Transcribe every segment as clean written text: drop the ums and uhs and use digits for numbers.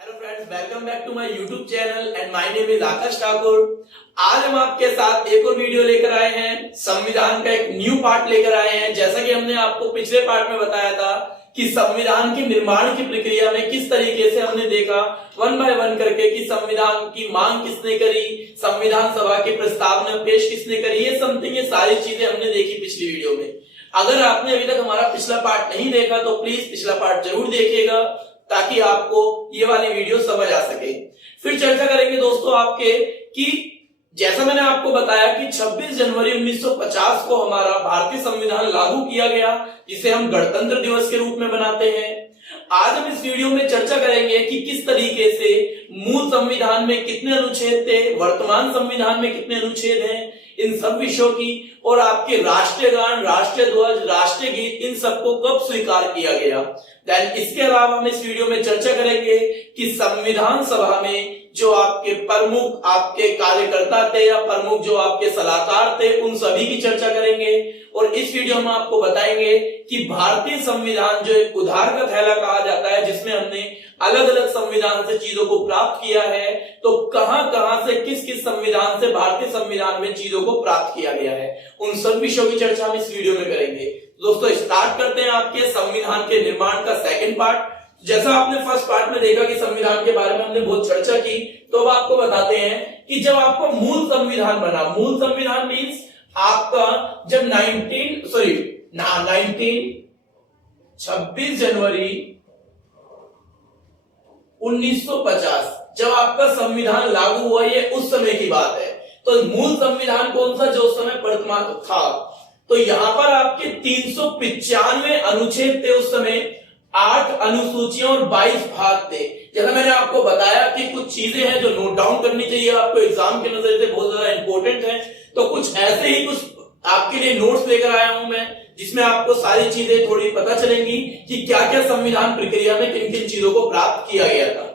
Hello friends, welcome back to my YouTube channel and my name is Akash Thakur. आज हम आपके साथ एक और वीडियो लेकर आए हैं। संविधान का एक न्यू पार्ट लेकर आए हैं। जैसा कि हमने आपको पिछले पार्ट में बताया था कि संविधान के निर्माण की प्रक्रिया में किस तरीके से हमने देखा वन बाय वन करके कि संविधान की मांग किसने करी, संविधान सभा की प्रस्तावना पेश किसने करी, ये सारी चीजें हमने देखी पिछली वीडियो में। अगर आपने अभी तक हमारा पिछला पार्ट नहीं देखा तो प्लीज पिछला पार्ट जरूर देखिएगा ताकि आपको ये वाली वीडियो समझ आ सके। फिर चर्चा करेंगे दोस्तों आपके कि जैसा मैंने आपको बताया कि 26 जनवरी 1950 को हमारा भारतीय संविधान लागू किया गया, जिसे हम गणतंत्र दिवस के रूप में मनाते हैं। आज हम इस वीडियो में चर्चा करेंगे कि किस तरीके से मूल संविधान में कितने अनुच्छेद थे, वर्तमान संविधान में कितने अनुच्छेद हैं, इन सब विषयों की, और आपके राष्ट्रीय गान, राष्ट्रीय ध्वज, राष्ट्रीय गीत, इन सबको कब स्वीकार किया गया। इसके अलावा हम इस वीडियो में चर्चा करेंगे कि संविधान सभा में जो आपके प्रमुख आपके कार्यकर्ता थे या प्रमुख जो आपके सलाहकार थे, उन सभी की चर्चा करेंगे। और इस वीडियो में आपको बताएंगे कि भारतीय संविधान जो एक उधार का थैला कहा जाता है, जिसमें हमने अलग अलग संविधान से चीजों को प्राप्त किया है, तो कहां से किस किस संविधान से भारतीय संविधान में चीजों को प्राप्त किया गया है, उन सब विषयों की चर्चा हम इस वीडियो में करेंगे। दोस्तों स्टार्ट करते हैं आपके संविधान के निर्माण का सेकंड पार्ट। जैसा आपने फर्स्ट पार्ट में देखा कि संविधान के बारे में हमने बहुत चर्चा की, तो अब आपको बताते हैं कि जब आपका मूल संविधान बना, मूल संविधान मींस आपका जब 26 जनवरी 1950 जब आपका संविधान लागू हुआ, ये उस समय की बात है। तो मूल संविधान कौन सा जो उस समय वर्तमान था, तो यहां पर आपके 395 अनुच्छेद थे उस समय, 8 अनुसूचियां और 22 भाग थे। जैसा मैंने आपको बताया कि कुछ चीजें हैं जो नोट डाउन करनी चाहिए आपको, एग्जाम के नजर से बहुत ज्यादा इंपॉर्टेंट है। तो कुछ ऐसे ही कुछ आपके लिए नोट्स लेकर आया हूं मैं, जिसमें आपको सारी चीजें थोड़ी पता चलेंगी कि क्या क्या संविधान प्रक्रिया में किन किन चीजों को प्राप्त किया गया था।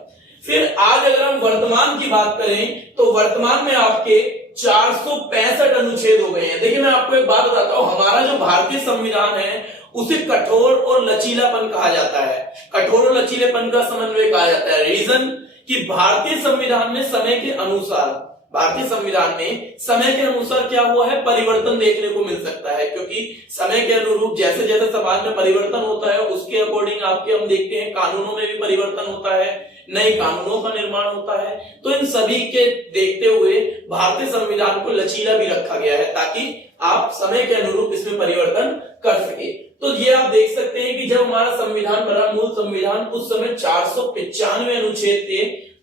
फिर आज अगर हम वर्तमान की बात करें तो वर्तमान में आपके 465 अनुच्छेद हो गए हैं। देखिए मैं आपको एक बात बताता हूं, हमारा जो भारतीय संविधान है उसे कठोर और लचीलापन कहा जाता है। कठोर और लचीलेपन का समन्वय कहा जाता है। रीजन कि भारतीय संविधान में समय के अनुसार, भारतीय संविधान में समय के अनुसार क्या हुआ है, परिवर्तन देखने को मिल सकता है, क्योंकि समय के अनुरूप जैसे जैसे समाज में परिवर्तन होता है उसके अकॉर्डिंग आपके हम देखते हैं कानूनों में भी परिवर्तन होता है, नए कानूनों का निर्माण होता है। तो इन सभी के देखते हुए भारतीय संविधान को लचीला भी रखा गया है ताकि आप समय के अनुरूप इसमें परिवर्तन कर सके। तो ये आप देख सकते हैं कि जब हमारा संविधान बना, मूल संविधान, उस समय 495 अनुच्छेद थे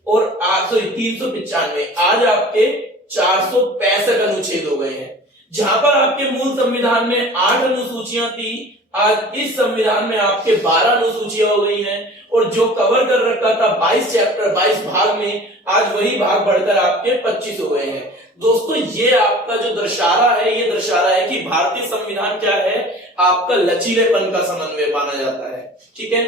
और 395, आज आपके 465 अनुच्छेद हो गए हैं। जहां पर आपके मूल संविधान में 8 अनुसूचियां थी, आज इस संविधान में आपके 12 अनुसूचियां हो गई हैं। और जो कवर कर रखा था 22 चैप्टर 22 भाग में, आज वही भाग बढ़कर आपके 25 हो गए हैं। दोस्तों ये आपका जो दर्शा रहा है, ये दर्शा रहा है कि भारतीय संविधान क्या है, आपका लचीलेपन का समन्वय माना जाता है। ठीक है,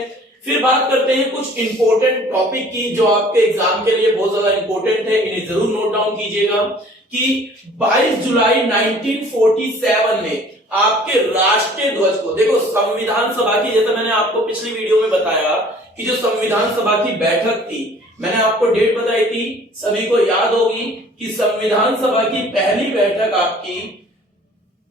फिर बात करते हैं कुछ इंपॉर्टेंट टॉपिक की जो आपके एग्जाम के लिए बहुत ज्यादा इंपॉर्टेंट है, इन्हें जरूर नोट डाउन कीजिएगा कि 22 जुलाई 1947 में आपके राष्ट्रीय ध्वज को, देखो संविधान सभा की, जैसा मैंने आपको पिछली वीडियो में बताया कि जो संविधान सभा की बैठक थी, मैंने आपको डेट बताई थी, सभी को याद होगी कि संविधान सभा की पहली बैठक आपकी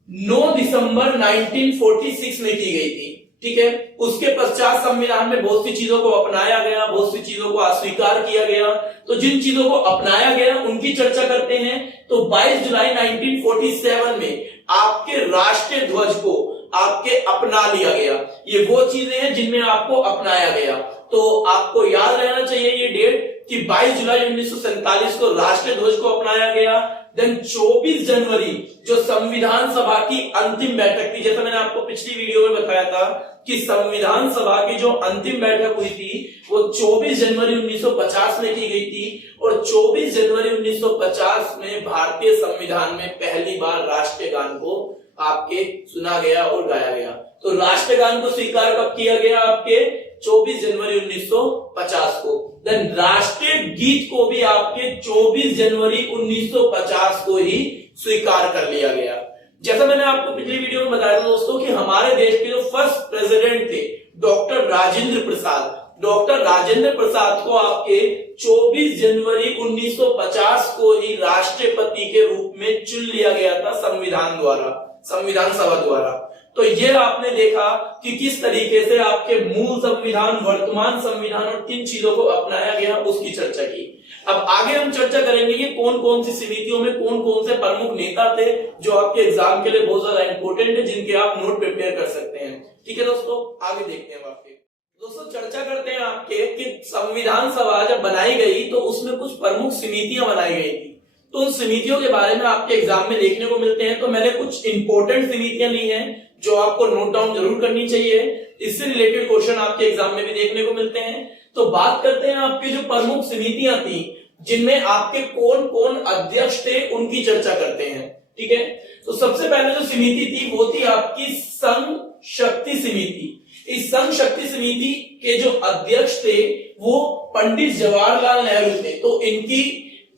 9 दिसंबर 1946 में की गई थी। ठीक है, उसके पश्चात संविधान में बहुत सी चीजों को अपनाया गया, बहुत सी चीजों को अस्वीकार किया गया। तो जिन चीजों को अपनाया गया उनकी चर्चा करते हैं। तो 22 जुलाई 1947 में आपके राष्ट्रीय ध्वज को आपके अपना लिया गया। ये वो चीजें हैं जिनमें आपको अपनाया गया। तो आपको याद रहना चाहिए ये डेट कि 22 जुलाई 1947 को राष्ट्रीय ध्वज को अपनाया गया। देन 24 जनवरी जो संविधान सभा की अंतिम बैठक थी, जैसा मैंने आपको पिछली वीडियो में बताया था कि संविधान सभा की जो अंतिम बैठक हुई थी वो 24 जनवरी 1950 में की गई थी। और 24 जनवरी 1950 में भारतीय संविधान में पहली बार राष्ट्रीय गान को आपके सुना गया और गाया गया। तो राष्ट्रीय गान को स्वीकार कब किया गया, आपके 24 जनवरी 1950 को। देन राष्ट्रीय गीत को भी आपके 24 जनवरी 1950 को ही स्वीकार कर लिया गया। जैसा मैंने आपको पिछली वीडियो में बताया था दोस्तों कि हमारे देश के जो फर्स्ट प्रेसिडेंट थे डॉक्टर राजेंद्र प्रसाद, डॉक्टर राजेंद्र प्रसाद को आपके 24 जनवरी 1950 को ही राष्ट्रपति के रूप में चुन लिया गया था संविधान सभा द्वारा। तो ये आपने देखा कि किस तरीके से आपके मूल संविधान, वर्तमान संविधान और किन चीजों को अपनाया गया, उसकी चर्चा की। अब आगे हम चर्चा करेंगे कि कौन कौन सी समितियों में कौन कौन से प्रमुख नेता थे जो आपके एग्जाम के लिए बहुत ज्यादा इंपॉर्टेंट है, जिनके आप नोट प्रिपेयर कर सकते हैं। ठीक है दोस्तों, आगे देखते हैं आपके। दोस्तों चर्चा करते हैं आपके कि संविधान सभा जब बनाई गई तो उसमें कुछ प्रमुख समितियां बनाई गई थी। तो उन समितियों के बारे में आपके एग्जाम में देखने को मिलते हैं। तो मैंने कुछ इंपॉर्टेंट समितियां ली हैं जो आपको नोट डाउन जरूर करनी चाहिए, इससे रिलेटेड क्वेश्चन आपके एग्जाम में भी देखने को मिलते हैं। तो बात करते हैं आपकी जो प्रमुख समितियां थी जिनमें आपके कौन कौन अध्यक्ष थे, उनकी चर्चा करते हैं। ठीक है, तो सबसे पहले जो समिति थी वो थी आपकी संघ शक्ति समिति। इस संघ शक्ति समिति के जो अध्यक्ष थे वो पंडित जवाहरलाल नेहरू थे। तो इनकी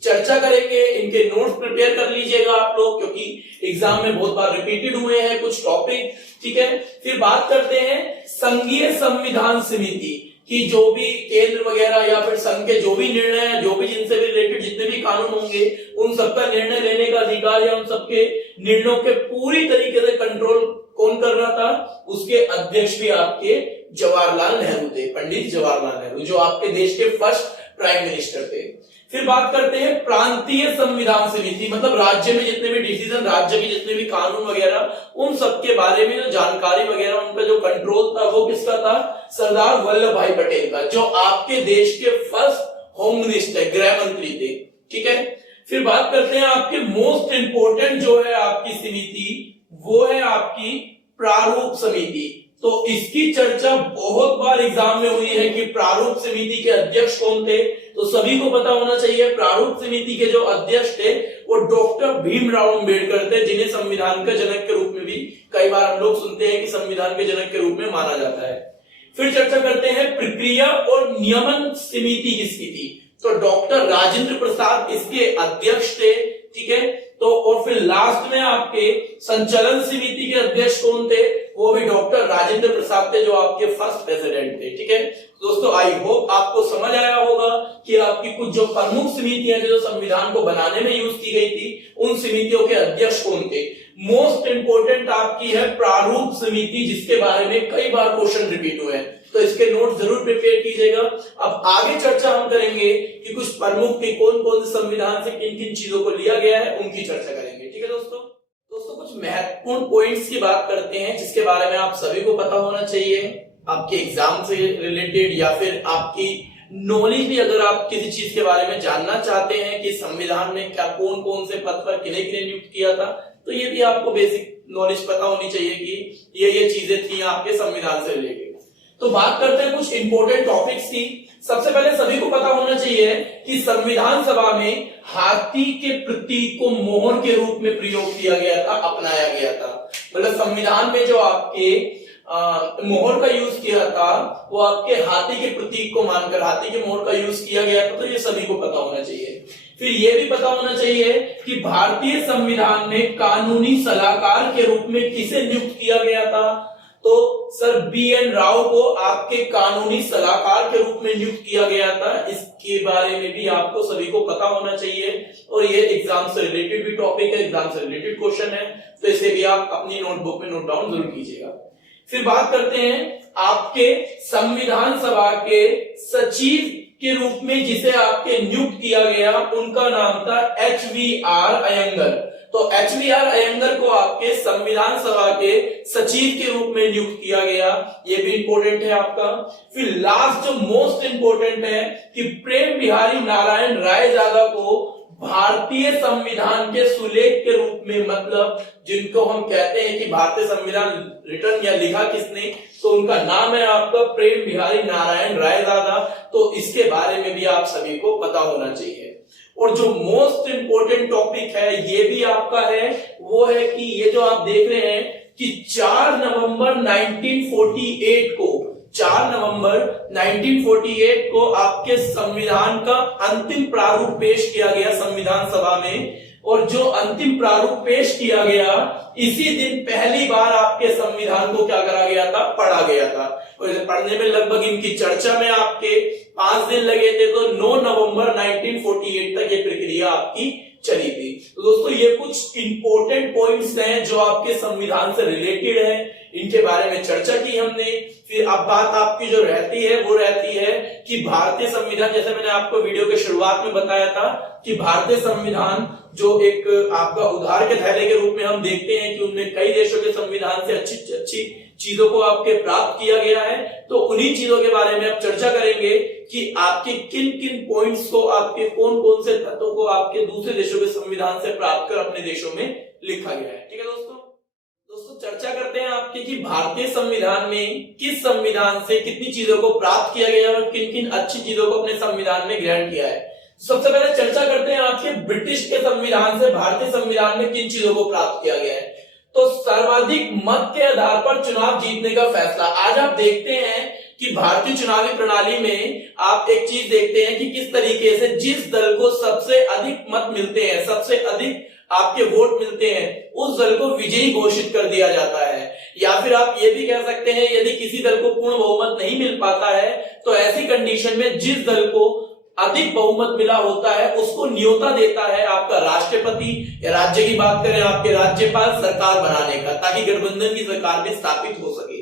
चर्चा करेंगे, इनके नोट्स प्रिपेयर कर लीजिएगा आप लोग, क्योंकि एग्जाम में बहुत बार रिपीटेड हुए हैं कुछ टॉपिक। ठीक है, फिर बात करते हैं संघीय संविधान समिति की, जो भी केंद्र वगैरह या फिर संघ के जो भी निर्णय है, जो भी जिनसे भी रिलेटेड जितने भी कानून होंगे, उन सबका निर्णय लेने का अधिकार या उन सबके निर्णयों के पूरी तरीके से कंट्रोल कौन कर रहा था, उसके अध्यक्ष भी आपके जवाहरलाल नेहरू थे, पंडित जवाहरलाल नेहरू, जो आपके देश के फर्स्ट प्राइम मिनिस्टर थे। फिर बात करते हैं प्रांतीय संविधान समिति, मतलब राज्य में जितने भी डिसीजन, राज्य के जितने भी कानून वगैरह, उन सब के बारे में जो जानकारी वगैरह, उनका जो कंट्रोल था वो किसका था, सरदार वल्लभ भाई पटेल का, जो आपके देश के फर्स्ट होम मिनिस्टर, गृह मंत्री थे। ठीक है, फिर बात करते हैं आपके मोस्ट इंपोर्टेंट जो है आपकी समिति, वो है आपकी प्रारूप समिति। तो इसकी चर्चा बहुत बार एग्जाम में हुई है कि प्रारूप समिति के अध्यक्ष कौन थे। तो सभी को पता होना चाहिए प्रारूप समिति के जो अध्यक्ष थे वो डॉक्टर भीमराव अंबेडकर थे, जिन्हें संविधान के जनक के रूप में भी कई बार हम लोग सुनते हैं कि संविधान के जनक के रूप में माना जाता है। फिर चर्चा करते हैं प्रक्रिया और नियमन समिति किसकी थी। तो डॉक्टर राजेंद्र प्रसाद इसके अध्यक्ष थे। ठीक है, तो और फिर लास्ट में आपके संचालन समिति के अध्यक्ष कौन थे, वो भी डॉक्टर राजेंद्र प्रसाद थे, जो आपके फर्स्ट प्रेसिडेंट थे। ठीक है दोस्तों, आई होप आपको समझ आया होगा कि आपकी कुछ जो प्रमुख समितियां जो संविधान को बनाने में यूज की गई थी, उन समितियों के अध्यक्ष कौन थे। मोस्ट इंपोर्टेंट आपकी है प्रारूप समिति, जिसके बारे में कई बार क्वेश्चन रिपीट हुए हैं, तो इसके नोट जरूर प्रिपेयर कीजिएगा। अब आगे चर्चा हम करेंगे कि कुछ प्रमुख के कौन कौन से संविधान से किन किन चीजों को लिया गया है, उनकी चर्चा करेंगे। ठीक है दोस्तों, कुछ महत्वपूर्ण पॉइंट्स की बात करते हैं जिसके बारे में आप सभी को पता होना चाहिए, आपके एग्जाम से रिलेटेड या फिर आपकी नॉलेज भी, अगर आप किसी चीज के बारे में जानना चाहते हैं कि संविधान में क्या कौन कौन से पद पर किन्हें किन्हें नियुक्त किया था, तो ये भी आपको बेसिक नॉलेज पता होनी चाहिए कि ये चीजें थी आपके संविधान से रिलेटेड। तो बात करते हैं कुछ इंपॉर्टेंट टॉपिक्स की। सबसे पहले सभी को पता होना चाहिए कि संविधान सभा में हाथी के प्रतीक को मोहर के रूप में प्रयोग किया गया था, अपनाया गया था। मतलब संविधान में जो आपके मोहर का यूज किया था वो आपके हाथी के प्रतीक को मानकर हाथी के मोहर का यूज किया गया था। तो ये सभी को पता होना चाहिए। फिर ये भी पता होना चाहिए कि भारतीय संविधान में कानूनी सलाहकार के रूप में किसे नियुक्त किया गया था। तो सर BN राव को आपके कानूनी सलाहकार के रूप में नियुक्त किया गया था। इसके बारे में भी आपको सभी को पता होना चाहिए, और ये एग्जाम से रिलेटेड भी टॉपिक है, एग्जाम से रिलेटेड क्वेश्चन है, तो इसे भी आप अपनी नोटबुक में नोट डाउन जरूर कीजिएगा। फिर बात करते हैं आपके संविधान सभा के सचिव के रूप में जिसे आपके नियुक्त किया गया, उनका नाम था HVR अयंगर। तो HVR अयंगर को आपके संविधान सभा के सचिव के रूप में नियुक्त किया गया, ये भी इंपॉर्टेंट है आपका। फिर लास्ट जो मोस्ट इंपॉर्टेंट है कि प्रेम बिहारी नारायण रायजादा को भारतीय संविधान के सुलेख के रूप में, मतलब जिनको हम कहते हैं कि भारतीय संविधान रिटर्न या लिखा किसने, तो उनका नाम है आपका प्रेम बिहारी नारायण रायजादा। तो इसके बारे में भी आप सभी को पता होना चाहिए। और जो मोस्ट इंपोर्टेंट टॉपिक है ये भी आपका है, वो है कि ये जो आप देख रहे हैं कि 4 नवंबर 1948 को आपके संविधान का अंतिम प्रारूप पेश किया गया संविधान सभा में, और जो अंतिम प्रारूप पेश किया गया, इसी दिन पहली बार आपके संविधान को क्या करा गया था, पढ़ा गया था। और इसे पढ़ने में लगभग इनकी चर्चा में आपके 5 दिन लगे थे, तो 9 नवंबर 1948 तक ये प्रक्रिया आपकी चली थी। तो दोस्तों ये कुछ इंपॉर्टेंट पॉइंट्स हैं जो आपके संविधान से रिलेटेड है, इनके बारे में चर्चा की हमने। फिर अब बात आपकी जो रहती है वो रहती है कि भारतीय संविधान, जैसे मैंने आपको वीडियो के शुरुआत में बताया था कि भारतीय संविधान जो एक आपका उधार के थैले के रूप में हम देखते हैं कि उनमें कई देशों के संविधान से अच्छी अच्छी चीजों को आपके प्राप्त किया गया है। तो उन्हीं चीजों के बारे में अब चर्चा करेंगे कि आपके किन किन पॉइंट्स को, आपके कौन कौन से तत्वों को आपके दूसरे देशों के संविधान से प्राप्त कर अपने देशों में लिखा गया है। ठीक है दोस्तों, चर्चा करते हैं आपके कि भारतीय संविधान में किस संविधान से कितनी चीजों को प्राप्त किया गया है और किन किन अच्छी चीजों को अपने संविधान में ग्रहण किया है। सबसे पहले चर्चा करते हैं आपके ब्रिटिश के संविधान से भारतीय संविधान में किन चीजों को प्राप्त किया गया है। तो सर्वाधिक मत के आधार पर चुनाव जीतने का फैसला। आज आप देखते हैं कि भारतीय चुनावी प्रणाली में आप एक चीज देखते हैं कि किस तरीके से जिस दल को सबसे अधिक मत मिलते हैं, सबसे अधिक आपके वोट मिलते हैं, उस दल को विजयी घोषित कर दिया जाता है। या फिर आप ये भी कह सकते हैं यदि किसी दल को पूर्ण बहुमत नहीं मिल पाता है तो ऐसी कंडीशन में जिस दल को अधिक बहुमत मिला होता है उसको न्योता देता है आपका राष्ट्रपति, या राज्य की बात करें आपके राज्यपाल, सरकार बनाने का, ताकि गठबंधन की सरकार में स्थापित हो सके।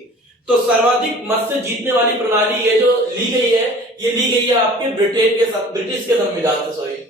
तो सर्वाधिक मत से जीतने वाली प्रणाली ये जो ली गई है, ये ली गई है आपके ब्रिटिश के संविधान से।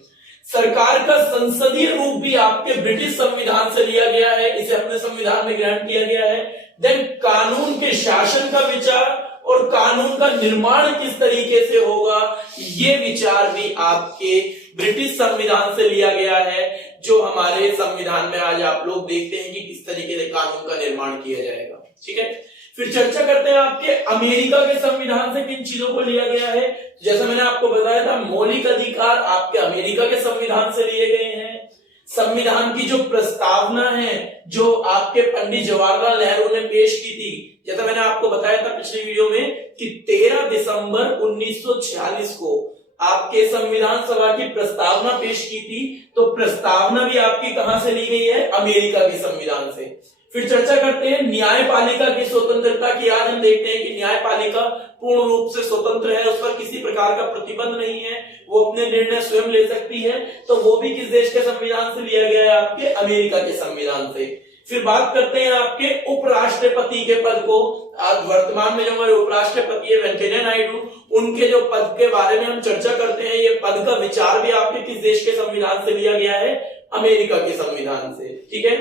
सरकार का संसदीय रूप भी आपके ब्रिटिश संविधान से लिया गया है, इसे अपने संविधान में ग्रहण किया गया है। देन कानून के शासन का विचार और कानून का निर्माण किस तरीके से होगा, ये विचार भी आपके ब्रिटिश संविधान से लिया गया है, जो हमारे संविधान में आज आप लोग देखते हैं कि किस तरीके से कानून का निर्माण किया जाएगा। ठीक है, फिर चर्चा करते हैं आपके अमेरिका के संविधान से किन चीजों को लिया गया है। जैसा मैंने आपको बताया था, मौलिक अधिकार आपके अमेरिका के संविधान से लिए गए हैं। संविधान की जो प्रस्तावना है जो आपके पंडित जवाहरलाल नेहरू ने पेश की थी, जैसा मैंने आपको बताया था पिछली वीडियो में कि 13 दिसंबर 1946 को आपके संविधान सभा की प्रस्तावना पेश की थी। तो प्रस्तावना भी आपकी कहां से ली गई है, अमेरिका के संविधान से। फिर चर्चा करते हैं न्यायपालिका की स्वतंत्रता की। आज हम देखते हैं कि न्यायपालिका पूर्ण रूप से स्वतंत्र है, उस पर किसी प्रकार का प्रतिबंध नहीं है, वो अपने निर्णय स्वयं ले सकती है। तो वो भी किस देश के संविधान से लिया गया है, आपके अमेरिका के संविधान से। फिर बात करते हैं आपके उपराष्ट्रपति के पद को। आज वर्तमान में जो हमारे उपराष्ट्रपति है वेंकैया नायडू, उनके जो पद के बारे में हम चर्चा करते हैं, ये पद का विचार भी आपके किस देश के संविधान से लिया गया है, अमेरिका के संविधान से। ठीक है,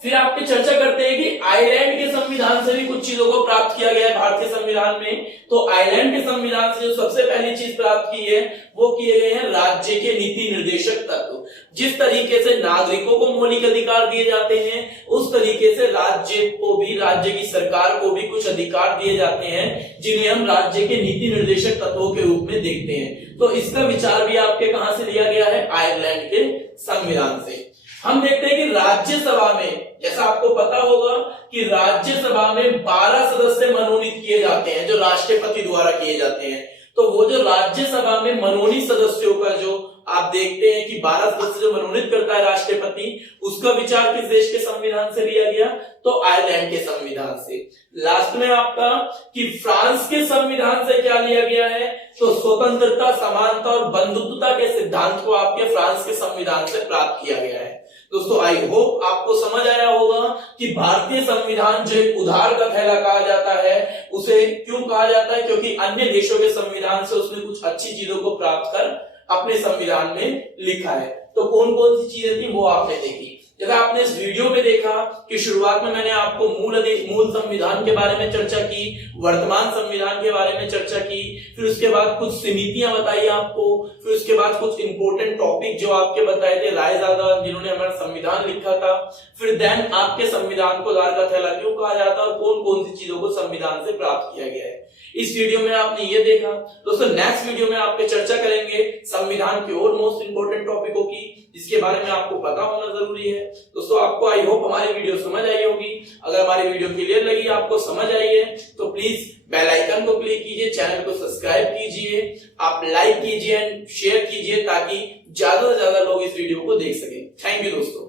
फिर आपके चर्चा करते हैं कि आयरलैंड के संविधान से भी कुछ चीजों को प्राप्त किया गया है भारतीय संविधान में। तो आयरलैंड के संविधान से जो सबसे पहली चीज प्राप्त की है वो किए गए हैं राज्य के नीति निर्देशक तत्व। जिस तरीके से नागरिकों को मौलिक अधिकार दिए जाते हैं, उस तरीके से राज्य को भी, राज्य की सरकार को भी कुछ अधिकार दिए जाते हैं, जिन्हें हम राज्य के नीति निर्देशक तत्वों के रूप में देखते हैं। तो इसका विचार भी आपके कहां से लिया गया है, आयरलैंड के संविधान से। हम देखते हैं कि राज्यसभा में, जैसा आपको पता होगा कि राज्यसभा में 12 सदस्य मनोनीत किए जाते हैं जो राष्ट्रपति द्वारा किए जाते हैं। तो वो जो राज्यसभा में मनोनीत सदस्यों का जो आप देखते हैं कि 12 सदस्य जो मनोनीत करता है राष्ट्रपति, उसका विचार किस देश के संविधान से लिया गया, तो आयरलैंड के संविधान से। लास्ट में आपका कि फ्रांस के संविधान से क्या लिया गया है, तो स्वतंत्रता, समानता और बंधुत्वता के सिद्धांत को आपके फ्रांस के संविधान से प्राप्त किया गया है। दोस्तों आई होप आपको समझ आया होगा कि भारतीय संविधान जो एक उधार का थैला कहा जाता है, उसे क्यों कहा जाता है, क्योंकि अन्य देशों के संविधान से उसने कुछ अच्छी चीजों को प्राप्त कर अपने संविधान में लिखा है। तो कौन कौन सी चीजें थी वो आपने देखी। जैसा आपने इस वीडियो में देखा कि शुरुआत में मैंने आपको मूल संविधान के बारे में चर्चा की, वर्तमान संविधान के बारे में चर्चा की, फिर उसके बाद कुछ समितियां बताई आपको, फिर उसके बाद कुछ इंपॉर्टेंट टॉपिक जो आपके बताए थे रायजादा जिन्होंने हमारा संविधान लिखा था, फिर देन आपके संविधान को उधार का थैला क्यों कहा जाता है और कौन कौन सी चीजों को संविधान से प्राप्त किया गया है। इस वीडियो में आपने ये देखा। दोस्तों नेक्स्ट वीडियो में आपके चर्चा करेंगे संविधान के और मोस्ट इंपोर्टेंट टॉपिकों की, जिसके बारे में आपको पता होना जरूरी है। दोस्तों आपको आई होप हमारी वीडियो समझ आई होगी। अगर हमारी वीडियो क्लियर लगी, आपको समझ आई है, तो प्लीज बेल आइकन को क्लिक कीजिए, चैनल को सब्सक्राइब कीजिए, आप लाइक कीजिए एंड शेयर कीजिए ताकि ज्यादा से ज्यादा लोग इस वीडियो को देख सकें। थैंक यू दोस्तों।